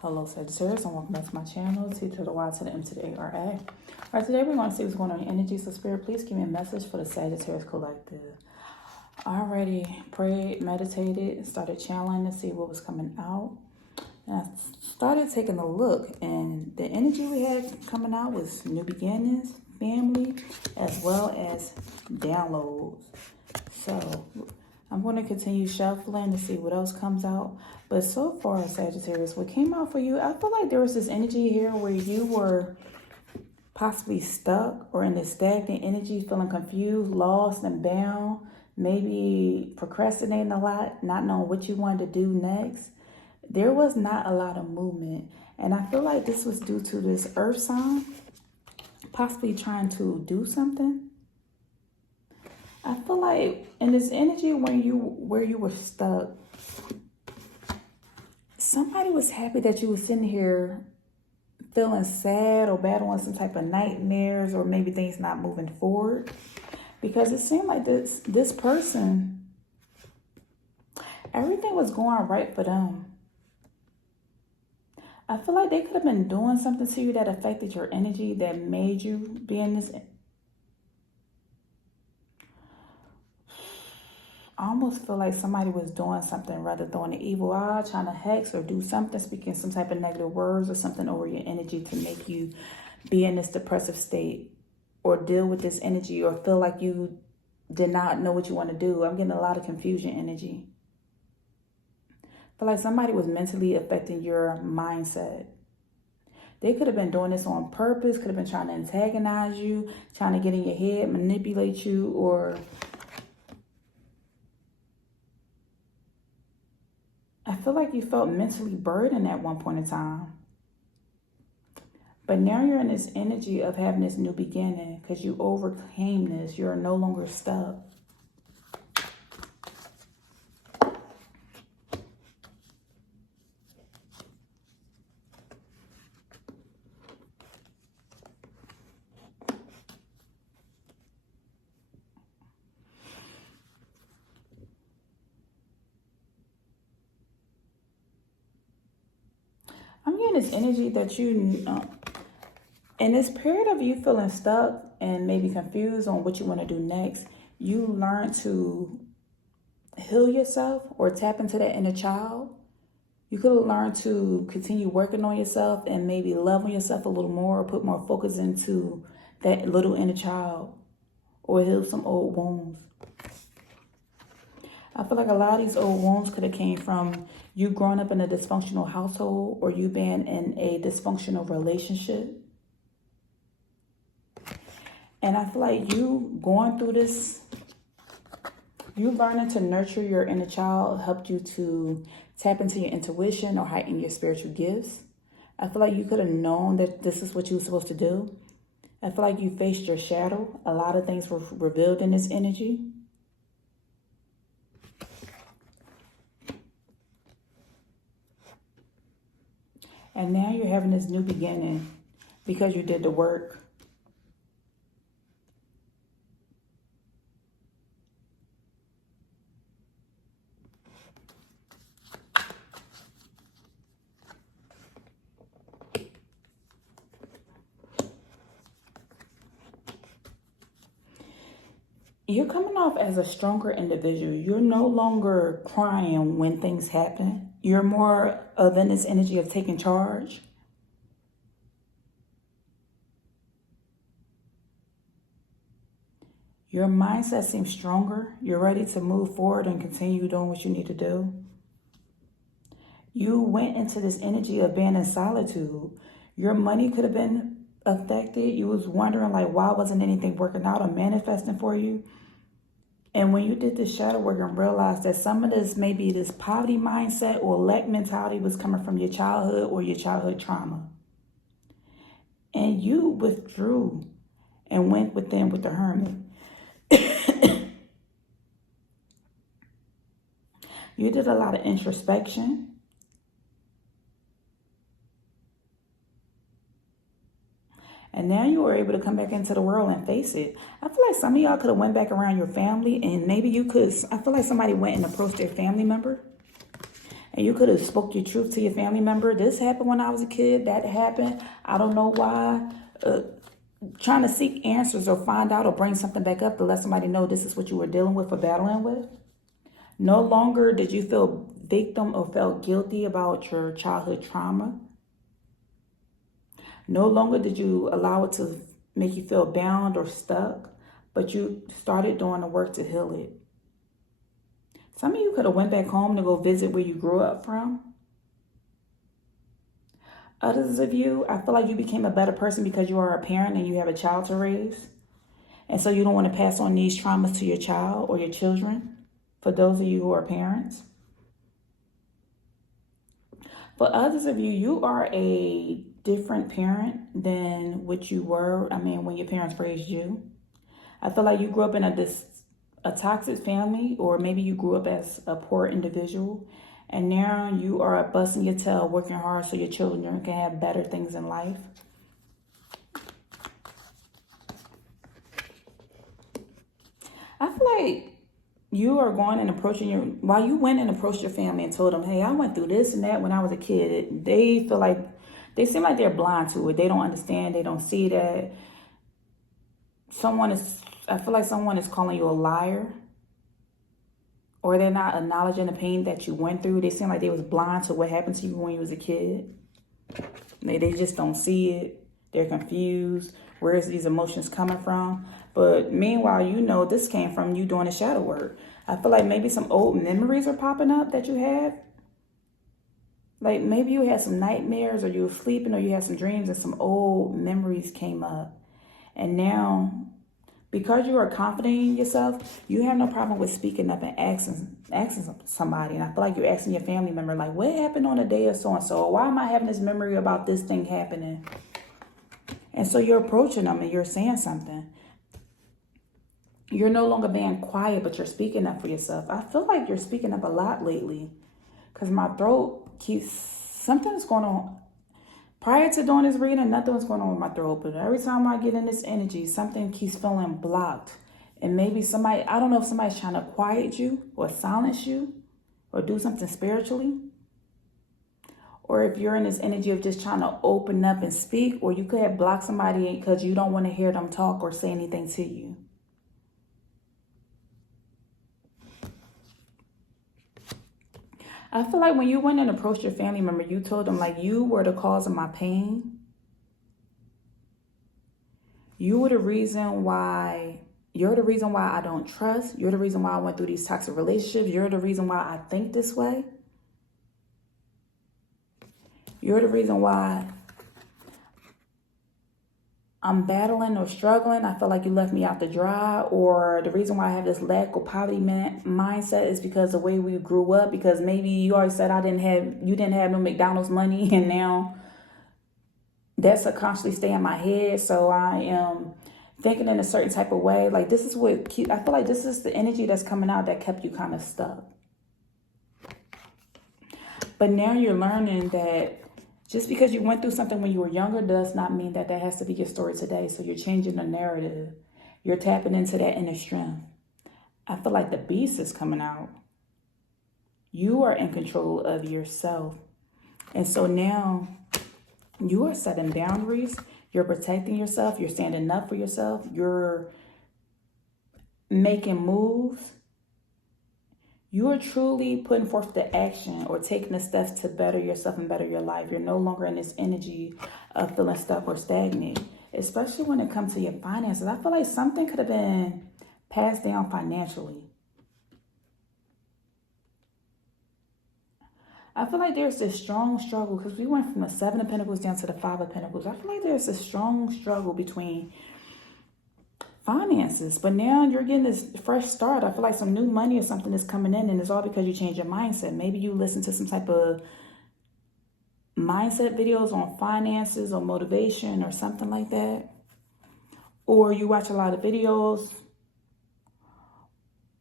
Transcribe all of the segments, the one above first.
Hello Sagittarius and welcome back to my channel, T to the Y to the M to the A R A. Alright, today we're going to see what's going on in your energy. So Spirit, please give me a message for the Sagittarius Collective. I already prayed, meditated, started channeling to see what was coming out. And I started taking a look, and the energy we had coming out was new beginnings, family, as well as downloads. So I'm going to continue shuffling to see what else comes out. But so far, Sagittarius, what came out for you, I feel like there was this energy here where you were possibly stuck or in this stagnant energy, feeling confused, lost, and bound, maybe procrastinating a lot, not knowing what you wanted to do next. There was not a lot of movement. And I feel like this was due to this earth sign, possibly trying to do something. I feel like in this energy where you were stuck, somebody was happy that you were sitting here feeling sad or battling some type of nightmares or maybe things not moving forward. Because it seemed like this person, everything was going right for them. I feel like they could have been doing something to you that affected your energy, that made you be in this. I almost feel like somebody was doing something, rather throwing an evil eye, trying to hex or do something, speaking some type of negative words or something over your energy to make you be in this depressive state or deal with this energy or feel like you did not know what you want to do. I'm getting a lot of confusion energy. I feel like somebody was mentally affecting your mindset. They could have been doing this on purpose, could have been trying to antagonize you, trying to get in your head, manipulate you, or I feel like you felt mentally burdened at one point in time. But now you're in this energy of having this new beginning because you overcame this. You're no longer stuck. I'm getting this energy that you, in this period of you feeling stuck and maybe confused on what you want to do next, you learn to heal yourself or tap into that inner child. You could have learned to continue working on yourself and maybe love on yourself a little more, or put more focus into that little inner child, or heal some old wounds. I feel like a lot of these old wounds could have came from you growing up in a dysfunctional household or you being in a dysfunctional relationship. And I feel like you going through this, you learning to nurture your inner child helped you to tap into your intuition or heighten your spiritual gifts. I feel like you could have known that this is what you were supposed to do. I feel like you faced your shadow. A lot of things were revealed in this energy. And now you're having this new beginning because you did the work. You're coming off as a stronger individual. You're no longer crying when things happen. You're more of in this energy of taking charge. Your mindset seems stronger. You're ready to move forward and continue doing what you need to do. You went into this energy of being in solitude. Your money could have been affected. You was wondering like, why wasn't anything working out or manifesting for you? And when you did this shadow work and realized that some of this, maybe this poverty mindset or lack mentality was coming from your childhood or your childhood trauma. And you withdrew and went within with the hermit. You did a lot of introspection. And now you were able to come back into the world and face it. I feel like some of y'all could have went back around your family and maybe you could, I feel like somebody went and approached their family member And you could have spoke your truth to your family member. This happened when I was a kid. That happened. I don't know why. Trying to seek answers or find out or bring something back up to let somebody know this is what you were dealing with or battling with. No longer did you feel victim or felt guilty about your childhood trauma. No longer did you allow it to make you feel bound or stuck, but you started doing the work to heal it. Some of you could have went back home to go visit where you grew up from. Others of you, I feel like you became a better person because you are a parent and you have a child to raise. And so you don't want to pass on these traumas to your child or your children, for those of you who are parents. For others of you, you are a different parent than what you were, when your parents raised you. I feel like you grew up in a toxic family, or maybe you grew up as a poor individual. And now you are busting your tail, working hard so your children can have better things in life. I feel like you are going and approaching while you went and approached your family and told them, hey, I went through this and that when I was a kid. They seem like they're blind to it. They don't understand. They don't see that. I feel like someone is calling you a liar. Or they're not acknowledging the pain that you went through. They seem like they was blind to what happened to you when you was a kid. They just don't see it. They're confused. Where is these emotions coming from? But meanwhile, this came from you doing the shadow work. I feel like maybe some old memories are popping up that you had. Like maybe you had some nightmares, or you were sleeping, or you had some dreams and some old memories came up. And now, because you are confident in yourself, you have no problem with speaking up and asking somebody. And I feel like you're asking your family member, like, what happened on the day of so-and-so? Or why am I having this memory about this thing happening? And so you're approaching them and you're saying something. You're no longer being quiet, but you're speaking up for yourself. I feel like you're speaking up a lot lately because my throat something's going on. Prior to doing this reading, nothing was going on with my throat, but every time I get in this energy, something keeps feeling blocked. And maybe I don't know if somebody's trying to quiet you or silence you or do something spiritually. Or if you're in this energy of just trying to open up and speak, or you could have blocked somebody because you don't want to hear them talk or say anything to you. I feel like when you went and approached your family member, you told them like you were the cause of my pain. You're the reason why I don't trust. You're the reason why I went through these toxic relationships. You're the reason why I think this way. You're the reason why I'm battling or struggling. I feel like you left me out to dry. Or the reason why I have this lack or poverty mindset is because the way we grew up. Because maybe you always said you didn't have no McDonald's money, and now that's a constantly stay in my head. So I am thinking in a certain type of way. Like this is I feel like this is the energy that's coming out that kept you kind of stuck. But now you're learning that just because you went through something when you were younger does not mean that has to be your story today. So you're changing the narrative. You're tapping into that inner strength. I feel like the beast is coming out. You are in control of yourself. And so now you are setting boundaries. You're protecting yourself. You're standing up for yourself. You're making moves. You are truly putting forth the action or taking the steps to better yourself and better your life. You're no longer in this energy of feeling stuck or stagnant, especially when it comes to your finances. I feel like something could have been passed down financially. I feel like there's this strong struggle because we went from the 7 of Pentacles down to the 5 of Pentacles. I feel like there's a strong struggle between finances, but now you're getting this fresh start. I feel like some new money or something is coming in, and it's all because you changed your mindset. Maybe you listen to some type of mindset videos on finances or motivation or something like that, or you watch a lot of videos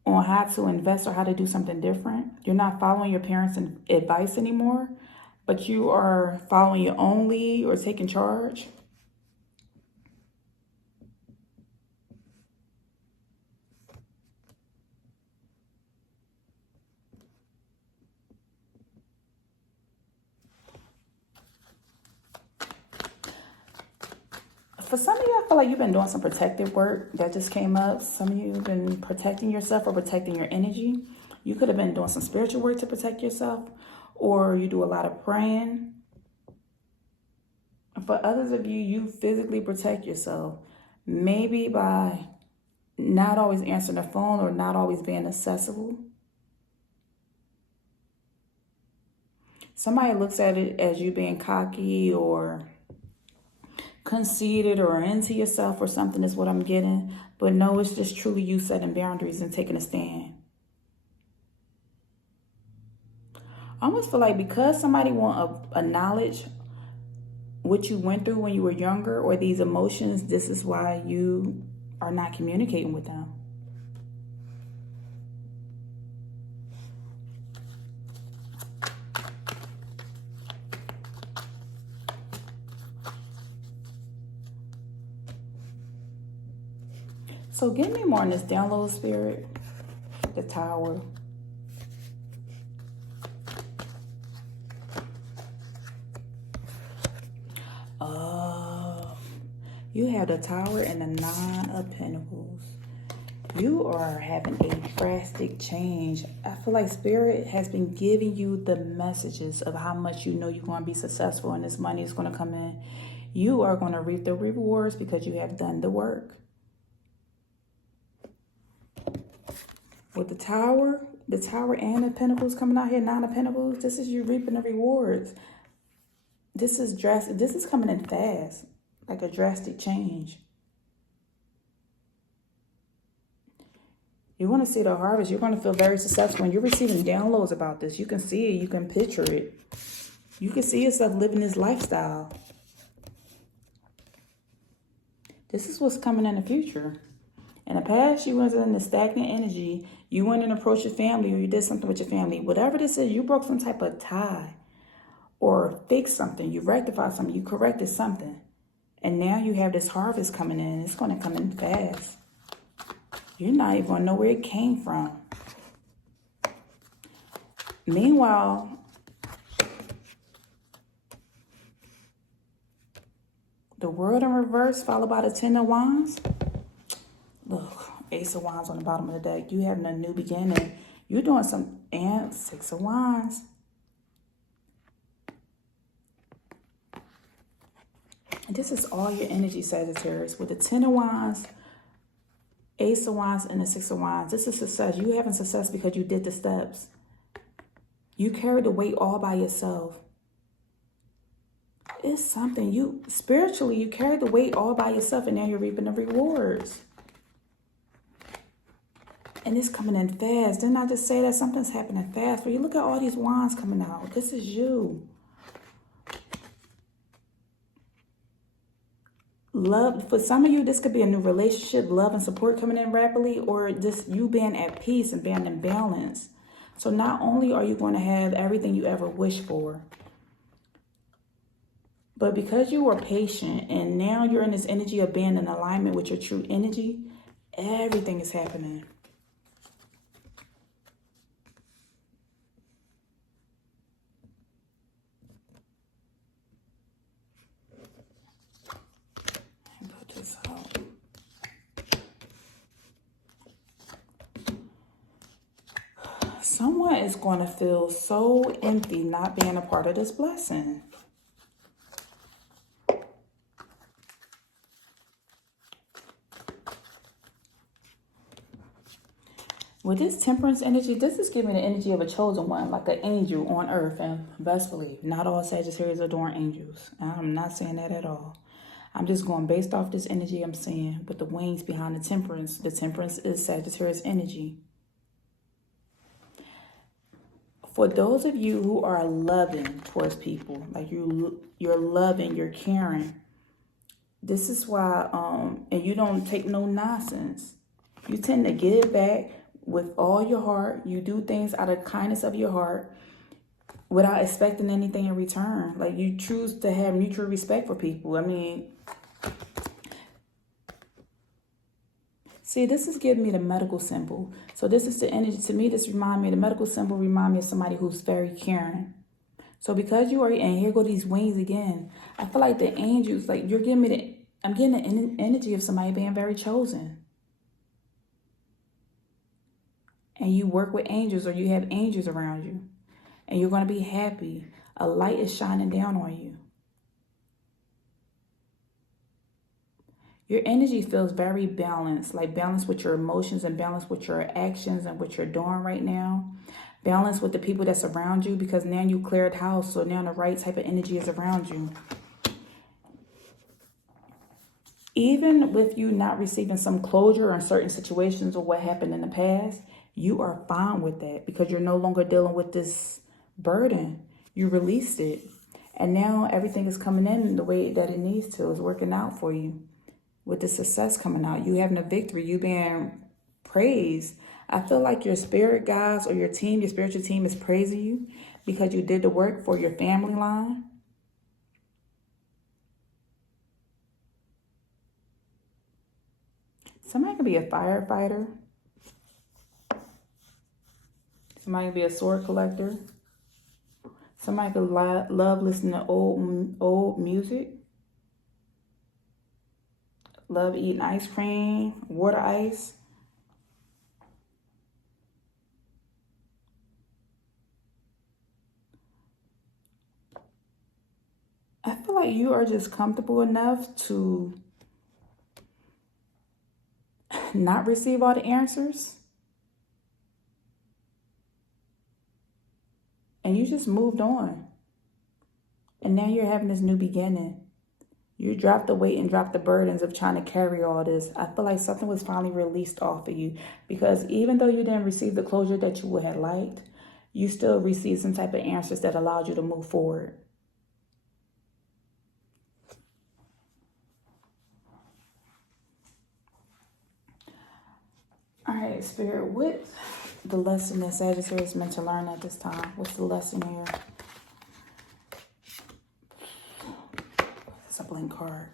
on how to invest or how to do something different. You're not following your parents' advice anymore, but you are following your own lead or taking charge. For some of you, I feel like you've been doing some protective work. That just came up. Some of you have been protecting yourself or protecting your energy. You could have been doing some spiritual work to protect yourself, or you do a lot of praying. For others of you, you physically protect yourself, maybe by not always answering the phone or not always being accessible. Somebody looks at it as you being cocky or conceited or into yourself or something is what I'm getting. But no, it's just truly you setting boundaries and taking a stand. I almost feel like because somebody want a knowledge what you went through when you were younger or these emotions, this is why you are not communicating with them. So give me more on this download, Spirit. The Tower. You have the Tower and the Nine of Pentacles. You are having a drastic change. I feel like Spirit has been giving you the messages of how much you know you're going to be successful and this money is going to come in. You are going to reap the rewards because you have done the work. With the Tower and the Pentacles coming out here, Nine of Pentacles, this is you reaping the rewards. This is drastic. This is coming in fast, like a drastic change. You're going to see the harvest. You're going to feel very successful. When you're receiving downloads about this, you can see it. You can picture it. You can see yourself living this lifestyle. This is what's coming in the future. In the past, you went in the stagnant energy. You went and approached your family or you did something with your family. Whatever this is, you broke some type of tie or fixed something. You rectified something. You corrected something. And now you have this harvest coming in. It's going to come in fast. You're not even going to know where it came from. Meanwhile, the World in reverse followed by the Ten of Wands. Look, Ace of Wands on the bottom of the deck. You having a new beginning. You're doing some, and Six of Wands. And this is all your energy, Sagittarius. With the Ten of Wands, Ace of Wands, and the Six of Wands. This is success. You having success because you did the steps. You carried the weight all by yourself. It's something. You, spiritually, you carried the weight all by yourself and now you're reaping the rewards. And it's coming in fast. Didn't I just say that something's happening fast? For you, look at all these wands coming out. This is you. Love, for some of you, this could be a new relationship, love and support coming in rapidly, or just you being at peace and being in balance. So not only are you going to have everything you ever wished for, but because you are patient and now you're in this energy of being in alignment with your true energy, everything is happening. Put this out. Someone is going to feel so empty not being a part of this blessing. With this temperance energy, this is giving the energy of a chosen one, like an angel on earth. And best believe, not all Sagittarius adore angels. I'm not saying that at all. I'm just going based off this energy I'm seeing with the wings behind the temperance. The temperance is Sagittarius energy. For those of you who are loving towards people, like you're loving, you're caring, this is why, and you don't take no nonsense. You tend to give back with all your heart. You do things out of kindness of your heart without expecting anything in return. Like you choose to have mutual respect for people. I mean, see, this is giving me the medical symbol. So this is the energy. To me, this reminds me, the medical symbol reminds me of somebody who's very caring. So because you are, and here go these wings again. I feel like the angels, like you're giving me I'm getting the energy of somebody being very chosen. And you work with angels, or you have angels around you. And you're going to be happy. A light is shining down on you. Your energy feels very balanced, like balanced with your emotions and balanced with your actions and what you're doing right now. Balance with the people that's around you, because now you cleared house, so now the right type of energy is around you. Even with you not receiving some closure on certain situations or what happened in the past, you are fine with that because you're no longer dealing with this burden. You released it. And now everything is coming in the way that it needs to. It's working out for you. With the success coming out, you having a victory, you being praised. I feel like your spirit guides or your team, your spiritual team is praising you because you did the work for your family line. Somebody could be a firefighter. Somebody could be a sword collector. Somebody could love listening to old music. Love eating ice cream, water ice. I feel like you are just comfortable enough to not receive all the answers. And you just moved on. And now you're having this new beginning. You dropped the weight and dropped the burdens of trying to carry all this. I feel like something was finally released off of you. Because even though you didn't receive the closure that you would have liked, you still received some type of answers that allowed you to move forward. All right, Spirit, what's the lesson that Sagittarius is meant to learn at this time? What's the lesson here? It's a blank card.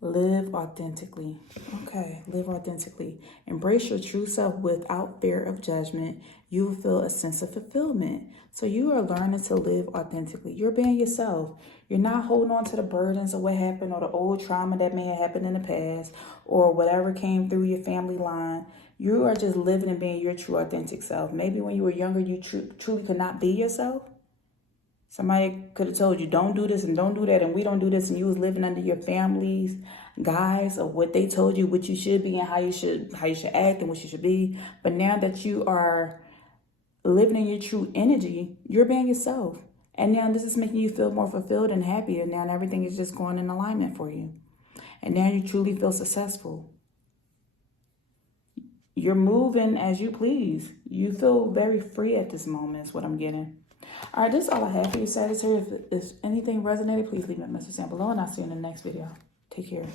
Live authentically. Okay, live authentically. Embrace your true self without fear of judgment. You will feel a sense of fulfillment. So you are learning to live authentically. You're being yourself. You're not holding on to the burdens of what happened or the old trauma that may have happened in the past or whatever came through your family line. You are just living and being your true authentic self. Maybe when you were younger, you truly could not be yourself. Somebody could have told you, don't do this and don't do that, and we don't do this, and you was living under your family's guise of what they told you, what you should be and how you should act and what you should be. But now that you are living in your true energy, you're being yourself. And now this is making you feel more fulfilled and happy, and now everything is just going in alignment for you. And now you truly feel successful. You're moving as you please. You feel very free at this moment is what I'm getting. All right, this is all I have for you, Sagittarius. If anything resonated, please leave me a message down below, and I'll see you in the next video. Take care.